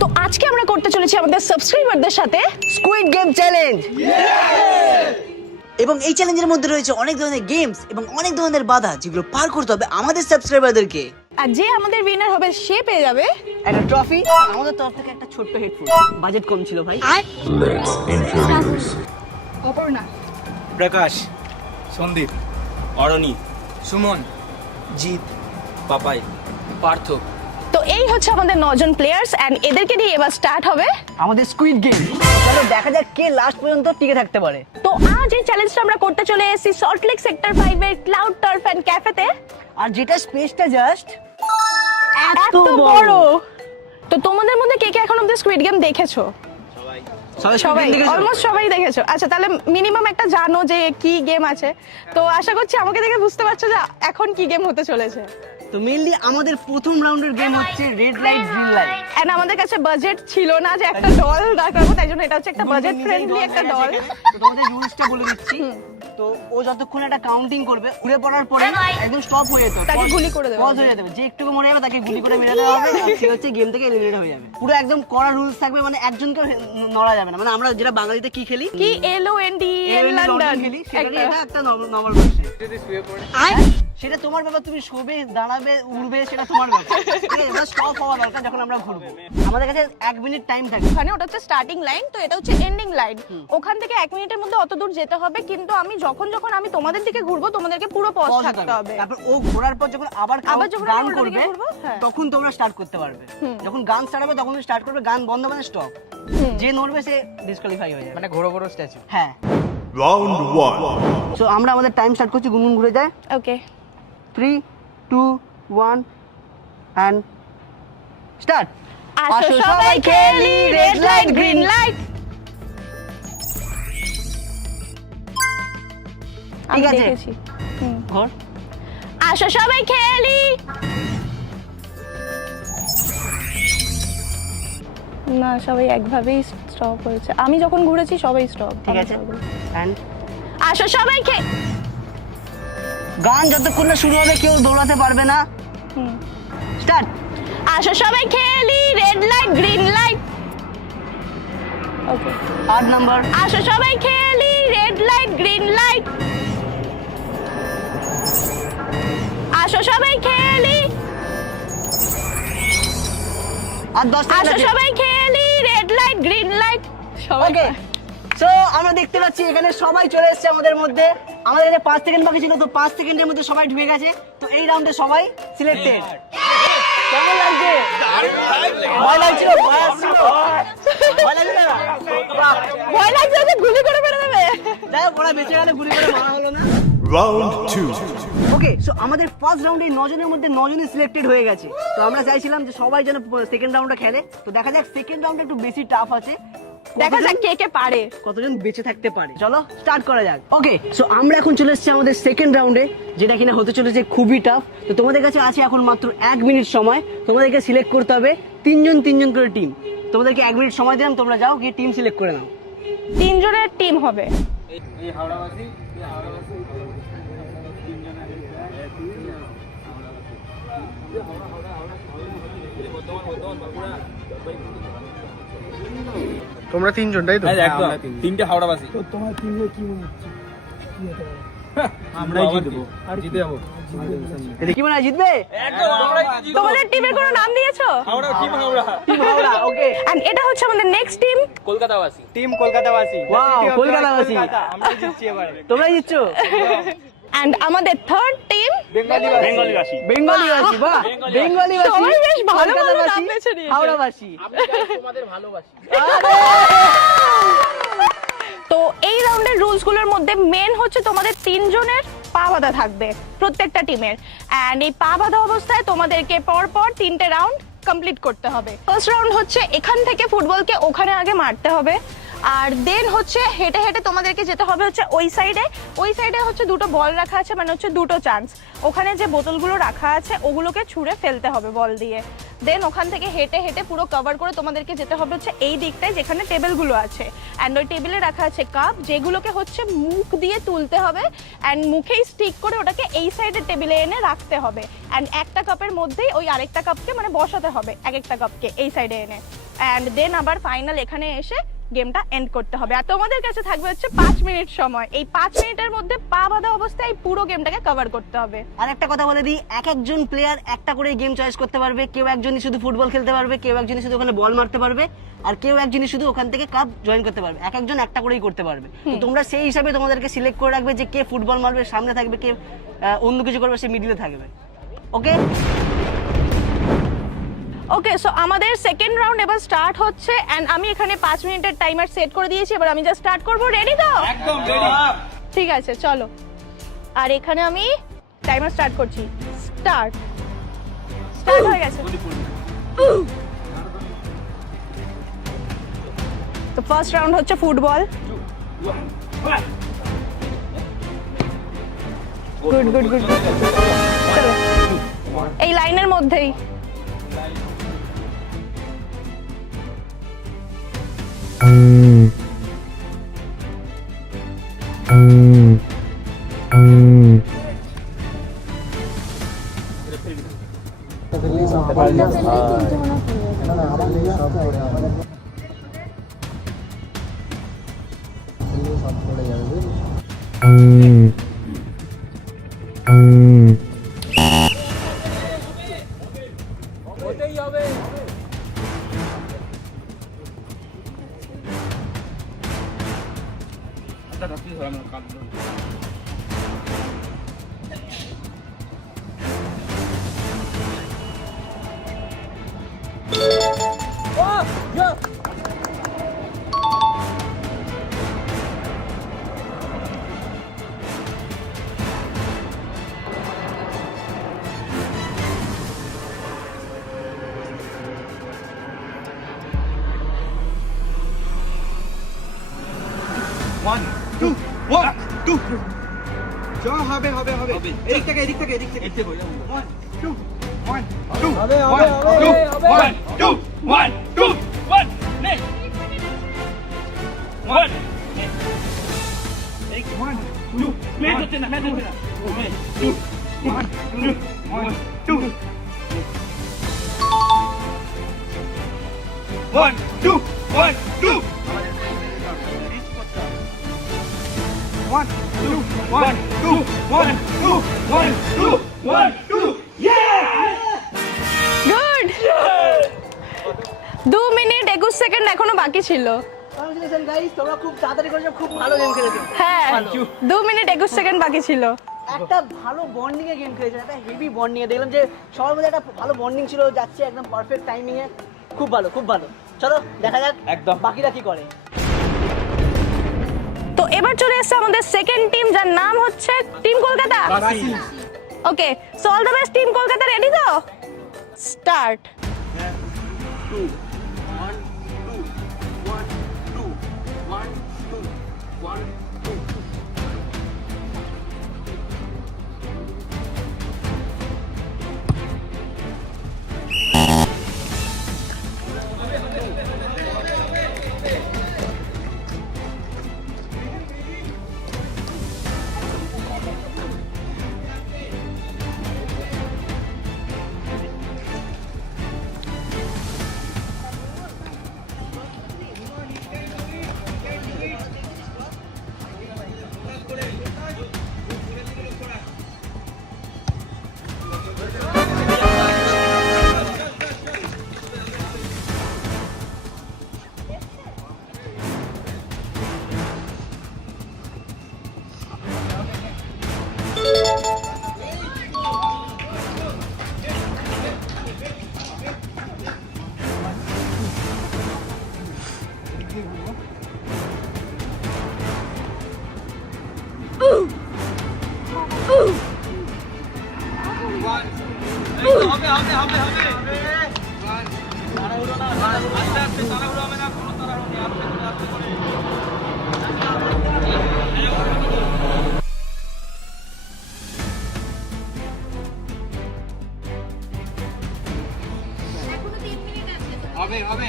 তো আজকে আমরা করতে চলেছি আমাদের সাবস্ক্রাইবারদের সাথে স্কুইড গেম চ্যালেঞ্জ। এবং এই চ্যালেঞ্জের মধ্যে রয়েছে অনেক ধরনের গেমস এবং অনেক ধরনের বাধা যেগুলো পার করতে হবে আমাদের সাবস্ক্রাইবারদেরকে। আর যে আমাদের উইনার হবে সে পেয়ে যাবে একটা ট্রফি, আমাদের তরফ থেকে একটা ছোট্ট হেডফোন। বাজেট কম ছিল ভাই। Let's introduce অপর্ণা, প্রকাশ, সন্দীপ, অরণি, সুমন, জিৎ, পাপাই, পার্থ। তো এই হচ্ছে আমাদের 9 জন প্লেয়ার্স এন্ড এদেরকে দিয়ে এবার স্টার্ট হবে আমাদের স্কুইড গেম। চলো দেখা যাক কে লাস্ট পর্যন্ত টিকে থাকতে পারে। তো আজ এই চ্যালেঞ্জটা আমরা করতে চলে এসেছি সল্টলেক সেক্টর 5 এর ক্লাউড টার্ফ এন্ড ক্যাফেতে। আর যেটা স্পেসটা জাস্ট এত বড়। তো তোমাদের মধ্যে কে কে এখন অব্দি স্কুইড গেম দেখেছো? সবাই, অলমোস্ট সবাই দেখেছো। আচ্ছা, তাহলে মিনিমাম একটা জানো যে কি গেম আছে। তো আশা করছি আমাকে দেখে বুঝতে পারছো যে এখন কি গেম হতে চলেছে। তো মেইনলি আমাদের প্রথম রাউন্ডের গেম হচ্ছে red light green light. And আমাদের কাছে বাজেট ছিল না যে একটা দল রাখবো, তাই জন্য এটা হচ্ছে একটা বাজেট ফ্রেন্ডলি একটা দল। তো তোমাদের রুলসটা বলে দিচ্ছি। তো ও যতক্ষণ একটা কাউন্টিং করবে, ঘুরে পড়ার পরে একদম স্টপ হয়ে যেত, তাকে গুলি করে দেবে। পজ হয়ে যাবে। যে একটু মরে যাবে তাকে গুলি করে মেরে দেওয়া হবে, আর সে হচ্ছে গেম থেকে এলিমিনেট হয়ে যাবে। পুরো একদম কড়া রুলস থাকবে, মানে একজনকে নড়া যাবে না। মানে আমরা যেটা বাঙালিতে কি খেলি, কি LOND লন্ডন খেলি, সেটারই এটা একটা নরমাল ভার্সন। সেটা তোমার ব্যাপার, তুমি শোবে, দাঁড়াবে, উড়বে, সেটা তোমার ব্যাপার। এবার স্টপ হওয়া দরকার যখন আমরা ঘুরবো। আমাদের কাছে 1 মিনিট টাইম থাকে। ওখানে ওটা হচ্ছে স্টার্টিং লাইন, তো এটা হচ্ছে এন্ডিং লাইন। ওখান থেকে 1 মিনিটের মধ্যে অত দূর যেতে হবে, কিন্তু আমি যখন আমি তোমাদের দিকে ঘুরবো তোমাদেরকে পুরো পজ থাকতে হবে। তারপর ও ঘোরার পর যখন আবার যখন গান আমরা করবে, ঘুরবো, হ্যাঁ। তখন তোমরা স্টার্ট করতে পারবে। যখন গান স্টার্ট হবে তখন স্টার্ট করবে, গান বন্ধ মানে স্টপ। যে নড়বে সে ডিসকোয়ালিফাই হয়ে যাবে, মানে ঘোড়ো ঘোড়ো স্ট্যাচু। হ্যাঁ। round 1. সো আমরা আমাদের টাইম স্টার্ট করছি, গুনগুন ঘুরে যায়। ওকে, 3 2 1 এন্ড স্টার্ট। আসো সবাই খেলি রেড লাইট গ্রিন লাইট। আমি ঠিক আছে। দেখেছি। ঘর। আসো সবাই খেলি। না, সবাই একভাবেই স্টপ হয়েছে। আমি যখন ঘুরেছি সবাই স্টপ। ঠিক আছে। এন্ড আসো সবাই গান যতক্ষণ না শুরু হবে কেউ দৌড়াতে পারবে না। স্টার্ট। আসো সবাই খেলি রেড লাইট গ্রিন লাইট। ওকে, 8 নাম্বার। আসো সবাই খেলি রেড লাইট গ্রিন লাইট। আসো সবাই খেলি। আর 10 আসো সবাই খেলি রেড লাইট গ্রিন লাইট। সবাই ওকে। সো আমরা দেখতে পাচ্ছি এখানে সবাই চলে এসেছে আমাদের মধ্যে। আমাদের কাছে 5 সেকেন্ড বাকি ছিল, তো 5 সেকেন্ডের মধ্যে সবাই ঢুকে গেছে। তো এই রাউন্ডে সবাই সিলেক্টেড। কেমন লাগছে? ভয় লাগছিল? ভয় আসছিল? ভয় লাগছিল না? ভয় লাগছে যে গুলি করে মেরে দেবে। যাই হোক, ওরা বেঁচে গেলে, গুলি করে মারা হলো না। Round 2. ওকে, সো আমাদের ফার্স্ট রাউন্ডে 9 জনের মধ্যে 9 জনই সিলেক্টেড হয়ে গেছে। তো আমরা চাইছিলাম যে সবাই যেন সেকেন্ড রাউন্ডটা খেলে। তো দেখা যাক সেকেন্ড রাউন্ডটা একটু বেশি টাফ আছে, দেখা যাক কে কে পারে। কতজন বেঁচে থাকতে পারে। চলো স্টার্ট করা যাক। ওকে, সো আমরা এখন চলে এসেছি আমাদের সেকেন্ড রাউন্ডে, যেটা কিনা হতে চলেছে খুবই টাফ। তো তোমাদের কাছে আছে এখন মাত্র 1 মিনিট সময়। তোমাদেরকে সিলেক্ট করতে হবে 3 জন করে টিম। তোমাদেরকে 1 মিনিট সময় দিলাম, তোমরা যাও গিয়ে টিম সিলেক্ট করে নাও। 3 জনের টিম হবে। তোমরা 3 জন, তাই তো? একদম তিনটে হাওড়াবাসী। আমরাই জিতবো। জিতে যাবো। কি মনে হয় জিতবে? তোমাদের টিমের কোনো নাম দিয়েছো? Howrah, team Howrah. Team Howrah. Okay, and এটা হচ্ছে আমাদের নেক্সট টিম কলকাতাবাসী। টিম কলকাতাবাসী। ওয়াও, কলকাতাবাসী। আমরা জিতছি এবারে। তোমরাই জিতছো। এন্ড আমাদের থার্ড টিম বেঙ্গলিবাসী। বেঙ্গলিবাসী। বাহ, বেঙ্গলিবাসী, সবাই বেশ ভালো ভালো নাম কলকাতাবাসী, বেছে নিয়েছে। হাওড়াবাসী। তোমাদের ভালোবাসি। তো এই রাউন্ডের রুলস গুলোর মধ্যে মেন হচ্ছে তোমাদের 3 জনের পা বাঁধা থাকবে প্রত্যেকটা টিমের। এন্ড এই পা বাঁধা অবস্থায় তোমাদেরকে পর 3টে রাউন্ড কমপ্লিট করতে হবে। ফার্স্ট রাউন্ড হচ্ছে এখান থেকে ফুটবলকে ওখানে আগে মারতে হবে। আর দেন হচ্ছে হেঁটে হেঁটে তোমাদেরকে যেতে হবে হচ্ছে ওই সাইডে হচ্ছে 2টো বল রাখা আছে, মানে হচ্ছে 2টো চান্স। ওখানে যে বোতলগুলো রাখা আছে ওগুলোকে ছুঁড়ে ফেলতে হবে বল দিয়ে। দেন ওখান থেকে হেঁটে হেঁটে পুরো কভার করে তোমাদেরকে যেতে হবে হচ্ছে এই দিকটায় যেখানে টেবিলগুলো আছে। অ্যান্ড ওই টেবিলে রাখা আছে কাপ, যেগুলোকে হচ্ছে মুখ দিয়ে তুলতে হবে অ্যান্ড মুখেই স্টিক করে ওটাকে এই সাইডের টেবিলে এনে রাখতে হবে। অ্যান্ড একটা কাপের মধ্যেই ওই আরেকটা কাপকে মানে বসাতে হবে, এক একটা কাপকে এই সাইডে এনে। অ্যান্ড দেন আবার ফাইনাল এখানে এসে গেমটা এন্ড করতে হবে। আর তোমাদের কাছে থাকবে হচ্ছে 5 মিনিট সময়। এই 5 মিনিটের মধ্যে পা বাঁধা অবস্থায় পুরো গেমটাকে কভার করতে হবে। আর একটা কথা বলে দিই, এক একজন প্লেয়ার একটা করে গেম চয়েস করতে পারবে। কেউ একজনই শুধু ফুটবল খেলতে পারবে, কেউ একজনই শুধু ওখানে বল মারতে পারবে, আর কেউ একজনই শুধু ওখান থেকে কাপ জয়েন করতে পারবে। এক একজন একটা করেই করতে পারবে। তো তোমরা সেই হিসাবে তোমাদেরকে সিলেক্ট করে রাখবে যে কে ফুটবল মারবে, সামনে থাকবে, কে অন্য কিছু করবে, সে মিডিলে থাকবে। ওকে ওকে, সো আমাদের সেকেন্ড রাউন্ড এবার স্টার্ট হচ্ছে। এন্ড আমি এখানে 5 মিনিটের টাইমার সেট করে দিয়েছি। এবার আমি জাস্ট স্টার্ট করব। রেডি তো? একদম রেডি। ঠিক আছে, চলো। আর এখানে আমি টাইমার স্টার্ট করছি। স্টার্ট হয়ে গেছে। তো ফার্স্ট রাউন্ড হচ্ছে ফুটবল। গুড গুড গুড, চলো এই লাইনের মধ্যেই। হতেই হবে। আচ্ছা রাখি ধরা আমার কাট দাও। One, two, one, two. চল হবে হবে হবে। এদিক থেকে এদিক থেকে এদিক থেকে। One, two, one, two. হবে হবে হবে হবে। One, two, one, two, one. Next. One. Take one, two. Match হচ্ছে না, match হচ্ছে না। One, two, one, two, one, two. One, two, one, two. One, two, one, two, one, two, one, two, one, two. Yeah! Good. 2 minute 21 second এখনো বাকি ছিল। Congratulation guys, তোমরা খুব তাড়াতাড়ি করেছো, খুব ভালো গেম খেলেছো। হ্যাঁ, 2 মিনিট 21 সেকেন্ড বাকি ছিল। একটা ভালো বন্ডিং এ গেম খেলেছে, একটা হেভি বন্ডিং এ দেখলাম যে সবার মধ্যে একটা ভালো বন্ডিং ছিল, যাচ্ছে একদম পারফেক্ট টাইমিং এ। খুব ভালো খুব ভালো। চলো দেখা যাক একদম বাকিরা কি করে। তো এবার চলে এসেছে আমাদের সেকেন্ড টিম, যার নাম হচ্ছে team Kolkata. Okay, so all the best team Kolkata. Ready তো? স্টার্ট।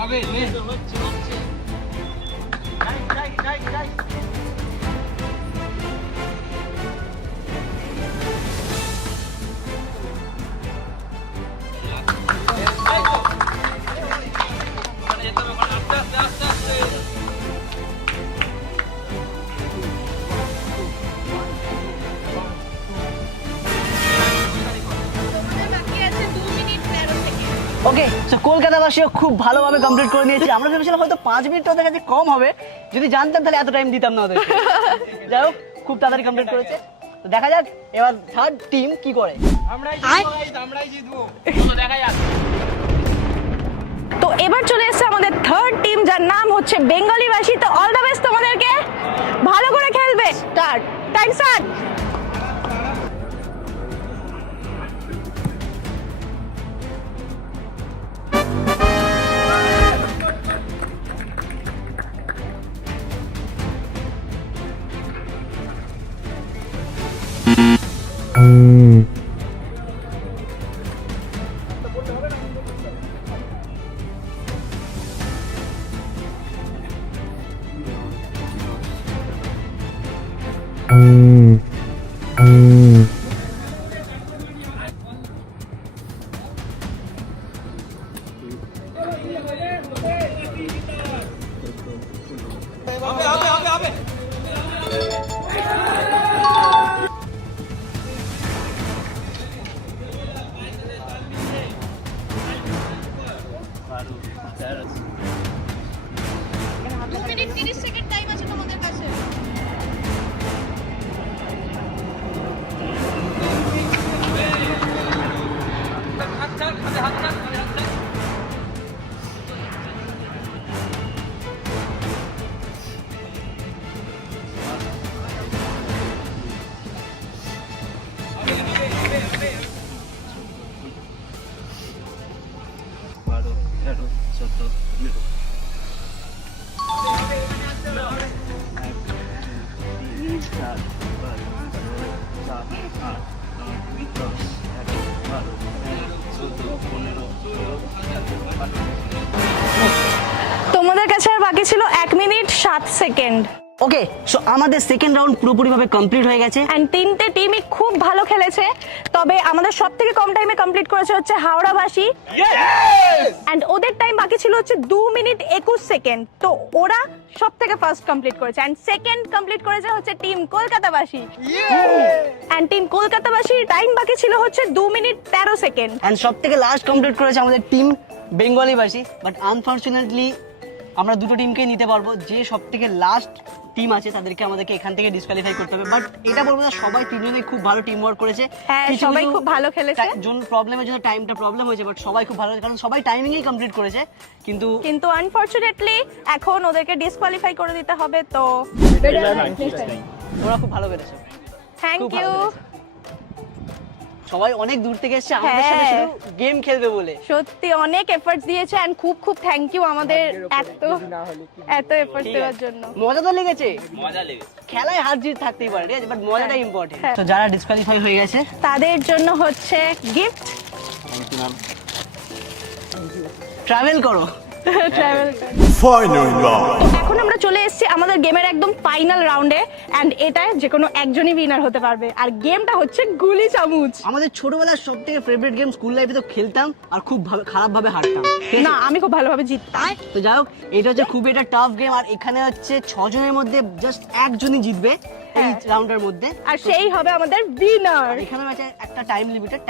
হবে নে। ওকে, সো কলকাতাবাসীও খুব ভালোভাবে কমপ্লিট করে নিয়েছে। আমরা ভেবেছিলাম হয়তো 5 মিনিট ওদের কাছে কম হবে, যদি জানতাম তাহলে এত টাইম দিতাম না ওদের। যাই হোক, খুব তাড়াতাড়ি কমপ্লিট করেছে। তো দেখা যাক এবার থার্ড টিম কি করে। আমরাই জিতবো তো দেখা যাক। তো এবার চলে এসেছে আমাদের থার্ড টিম, যার নাম হচ্ছে বেঙ্গলিবাসী। তো অল দ্য বেস্ট তোমাদেরকে, ভালো করে খেলবে। Start, time start. তোমাদের কাছে আর বাকি ছিল 1 মিনিট 7 সেকেন্ড। ওকে, সো আমাদের সেকেন্ড রাউন্ড পুরোপুরিভাবে কমপ্লিট হয়ে গেছে। এন্ড তিনটে টিমই খুব ভালো খেলেছে, তবে আমাদের সবথেকে কম টাইমে কমপ্লিট করেছে হচ্ছে হাওড়াবাসী। এন্ড ওদের টাইম বাকি ছিল হচ্ছে 2 মিনিট 21 সেকেন্ড। তো ওরা সবথেকে ফার্স্ট কমপ্লিট করেছে। এন্ড সেকেন্ড কমপ্লিট করেছে হচ্ছে টিম কলকাতাবাসী। এন্ড টিম কলকাতাবাসীর টাইম বাকি ছিল হচ্ছে 2 মিনিট 13 সেকেন্ড। এন্ড সবথেকে লাস্ট কমপ্লিট করেছে আমাদের টিম বেঙ্গলিবাসী। বাট আনফরচুনেটলি আমরা দুটো টিমকেই নিতে পারবো। যে সবথেকে লাস্ট টিম আছে তাদেরকে আমাদেরকে এখান থেকে ডিসকোয়ালিফাই করতে হবে। বাট এটা বলবো না, সবাই তিনজনেই খুব ভালো টিম ওয়ার্ক করেছে। হ্যাঁ, কিছু সবাই কিছু খুব ভালো খেলেছে। প্রবলেমের জন্য টাইমটা প্রবলেম হয়েছে, বাট সবাই খুব ভালো হয়েছে, কারণ সবাই টাইমিংয়েই কমপ্লিট করেছে। কিন্তু আনফরচুনেটলি এখন ওদেরকে ডিসকোয়ালিফাই করে দিতে হবে। তো ওরা খুব ভালো করেছে। থ্যাংক খুব ভালো ইউ। করেছে। সবাই অনেক দূর থেকে এসেছে আমাদের সাথে হ্যাঁ। শুধু গেম খেলবে বলে। সত্যি অনেক এফর্টস দিয়েছে। এন্ড খুব খুব থ্যাংক ইউ আমাদের এত এফর্ট দেওয়ার জন্য। মজা তো লেগেছে, মজা লেগেছে। খেলায় হার জিত থাকতেই পারে, ঠিক আছে, বাট মজাটা ইম্পর্টেন্ট। হ্যাঁ। তো যারা ডিসকোয়ালিফাই হয়ে গেছে তাদের জন্য হচ্ছে গিফট। ট্রাভেল করো। ট্রাভেল। Final round. এখন আমরা চলে এসেছি আমাদের গেমের একদম ফাইনাল রাউন্ডে। এন্ড এটা যে কোনো একজনই উইনার হতে পারবে। আর গেমটা হচ্ছে গুলি চামচ। আমাদের ছোটবেলার সব থেকে ফেভারিট গেম, স্কুল লাইফে তো খেলতাম আর খুব খারাপ ভাবে হারতাম, ঠিক আছে? না, আমি খুব ভালোভাবে জিততাম। তো যাই হোক, এটা হচ্ছে খুবই একটা টাফ গেম। আর এখানে হচ্ছে 6 জনের মধ্যে জাস্ট একজনই জিতবে এই হ্যাঁ। রাউন্ডের মধ্যে। আর সেই হবে আমাদের উইনার। এখানে আছে একটা টাইম লিমিটেড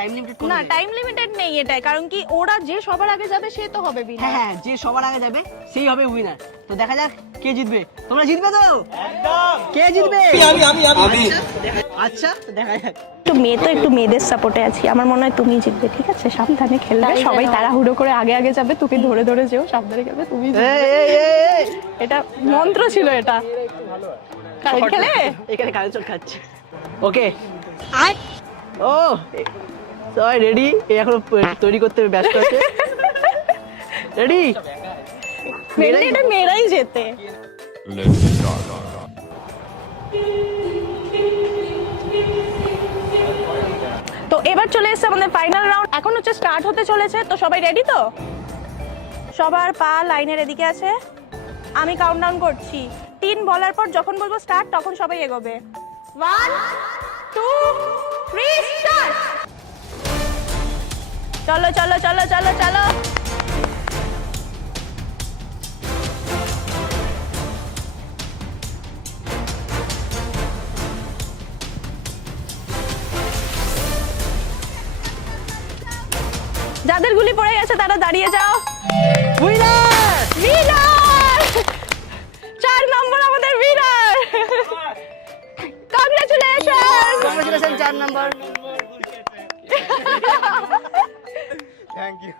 না, টাইম লিমিটেড নেই এটাই, কারণ কি ওরা যে সবার আগে যাবে সে তো হবে হ্যাঁ উইনার। হ্যাঁ, যে সবার আগে যাবে সেই হবে উইনার। তো দেখা যাক কে জিতবে। তোমরা জিতবে তো? একদম। কে জিতবে? আমি আচ্ছা, তো দেখা যাক। একটু মেয়ে তো একটু মেয়েদের সাপোর্টে আছি, আমার মনে হয় তুমি জিতবে। ঠিক আছে, সাবধানে খেলবে। সবাই তাড়াহুড়ো করে আগে আগে যাবে, তুমি ধরে ধরে যেও, সাবধানে খেলবে, তুমি জিতবে। এই, এটা মন্ত্র ছিল এটা। কারেন্ট খেলে এখানে কারেন্ট শট খাচ্ছে। ওকে, ও সবাই রেডি? এখনো তৈরি করতে ব্যস্ত আছে। রেডি? মেয়েরাই এটা মেয়েরাই যেতে। Let's start. তো এবার চলে এসেছে আমাদের ফাইনাল রাউন্ড। এখন হচ্ছে স্টার্ট হতে চলেছে। তো সবাই রেডি তো? সবার পা লাইনের এদিকে আছে। আমি কাউন্টডাউন করছি। 3 বলার পর যখন বলবো স্টার্ট, তখন সবাই এগোবে। 1 2 3 স্টার্ট। চলো চলো চলো চলো চলো। যাদের গুলি পড়ে গেছে তারা দাঁড়িয়ে যাও। উইনার! উইনার 4 নম্বর আমাদের winner. Congratulation. Congratulation 4 number. Thank you.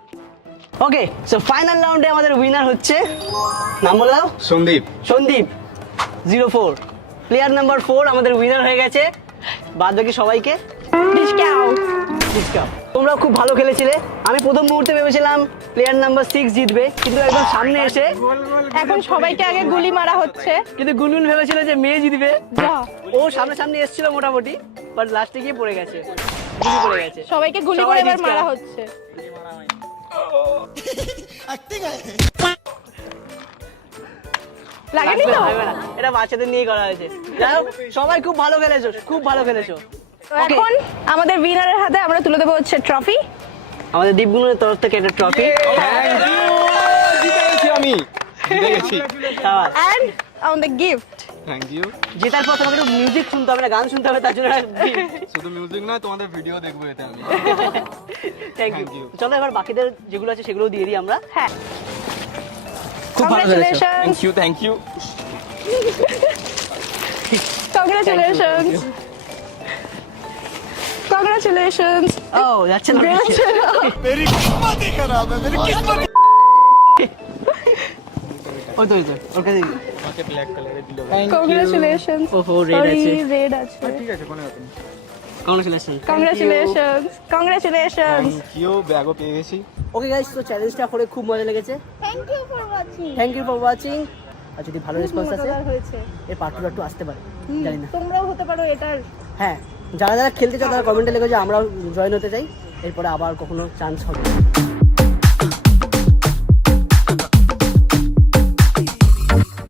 Okay, so final রাউন্ডে আমাদের উইনার হচ্ছে, নাম বলে দাও। সন্দীপ। সন্দীপ 04, প্লেয়ার নাম্বার 4 আমাদের উইনার হয়ে গেছে। বাদ বাকি সবাইকে ডিসকাউন্ট। ডিসকাউন্ট। তোমরা খুব ভালো খেলেছিলে। আমি প্রথম মুহূর্তে ভেবেছিলাম প্লেয়ার নাম্বার 6 জিতবে, কিন্তু একদম সামনে এসে এখন সবাইকে আগে গুলি মারা হচ্ছে। কিন্তু গুনগুন ভেবেছিল যে মেয়ে জিতবে। যা, ও সামনে সামনে এসেছিল মোটামুটি, বাট লাস্টে গিয়ে পড়ে গেছে, গুলি পড়ে গেছে। সবাইকে গুলি সবাই করে এবার discount। মারা হচ্ছে। লাগেনি তো? হবে না, এটা বাচ্চাদের নিয়ে করা হয়েছে। যাই হোক, সবাই খুব ভালো খেলেছো, খুব ভালো খেলেছো। তো এখন আমাদের উইনারের হাতে আমরা তুলে দেবো হচ্ছে ট্রফি। আমাদের দীপগুণের তরফ থেকে একটা ট্রফি। জিতে গেছি আমি, জিতে গেছি। এন্ড আমাদের গিফট। Thank you. জেতার পর তোমাকে মিউজিক শুনতে হবে না, গান শুনতে হবে, তার জন্য শুধু মিউজিক নয়, তোমাদের ভিডিও দেখবো এতে আমি। Thank Thank you. you. চলো এবার বাকিদের যেগুলো আছে সেগুলো দিয়ে দিই আমরা। হ্যাঁ, খুব ভালো খেলেছো। Congratulation. Thank you. Congratulation. Congratulation. ও যাচ্ছে না। ওই তো ওর কাছে আমাকে ব্ল্যাক কালারে দিল। কংগ্রাচুলেশন। ওহো, red আছে। রেড আছে। ঠিক আছে, কোনো ব্যাপার না। Congratulation. Congratulation. Congratulation. Thank you, ব্যাগও পেয়ে গেছি। ওকে গাইস, তো চ্যালেঞ্জটা করে খুব মজা লেগেছে। Thank you for watching. Thank you for watching. আর যদি ভালো রেসপন্স আসে মজাদার হয়েছে। এই পার্ট 2 একটু আসতে পারে, জানি না। তোমরাও হতে পারো এটার। হ্যাঁ, যারা যারা খেলতে চাও তারা কমেন্টে লেখো যে আমরাও জয়েন হতে চাই। এরপরে আবার কখনো চান্স হবে।